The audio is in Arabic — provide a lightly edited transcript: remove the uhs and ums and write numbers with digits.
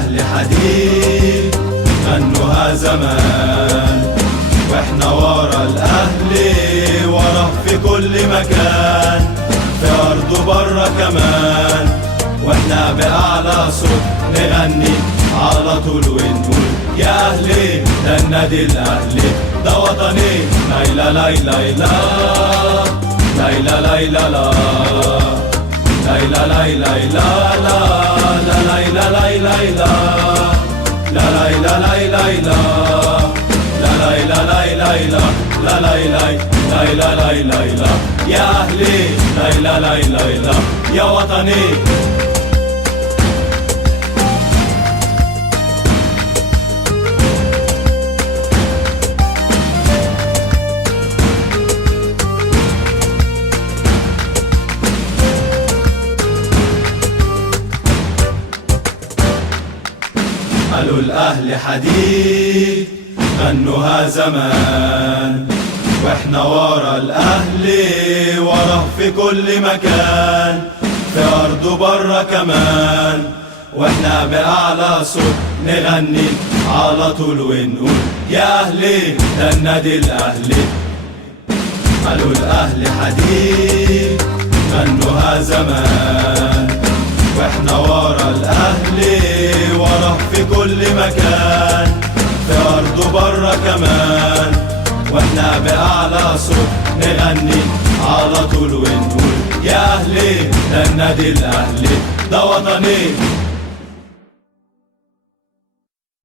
الأهلي حديد غنوها زمان، واحنا ورا الأهلي ورا في كل مكان، في أرض وبرا كمان، واحنا بأعلى صوت نغني على طول ونقول يا أهلي ده النادي الأهلي ده وطني. لايلا لايلا لا لايلا لايلا لا لايلا لايلا لا لا لايلا لايلا لا لا لايلا لايلا لا لا لايلا لايلا لا لا لايلا لا يا أهلي لايلا لايلا يا وطني. قالوا الأهلي حديد غنوها زمان، واحنا ورا الأهلي ورا في كل مكان، في أرض وبرا كمان، واحنا بأعلى صوت نغني على طول ونقول يا أهلي ده النادي الأهلي. قالوا الأهلي حديد غنوها زمان، واحنا ورا الأهلي ورا في كل مكان، في أرض وبرا كمان، واحنا بأعلى صوت نغني على طول ونقول يا أهلي ده النادي الأهلي ده وطني.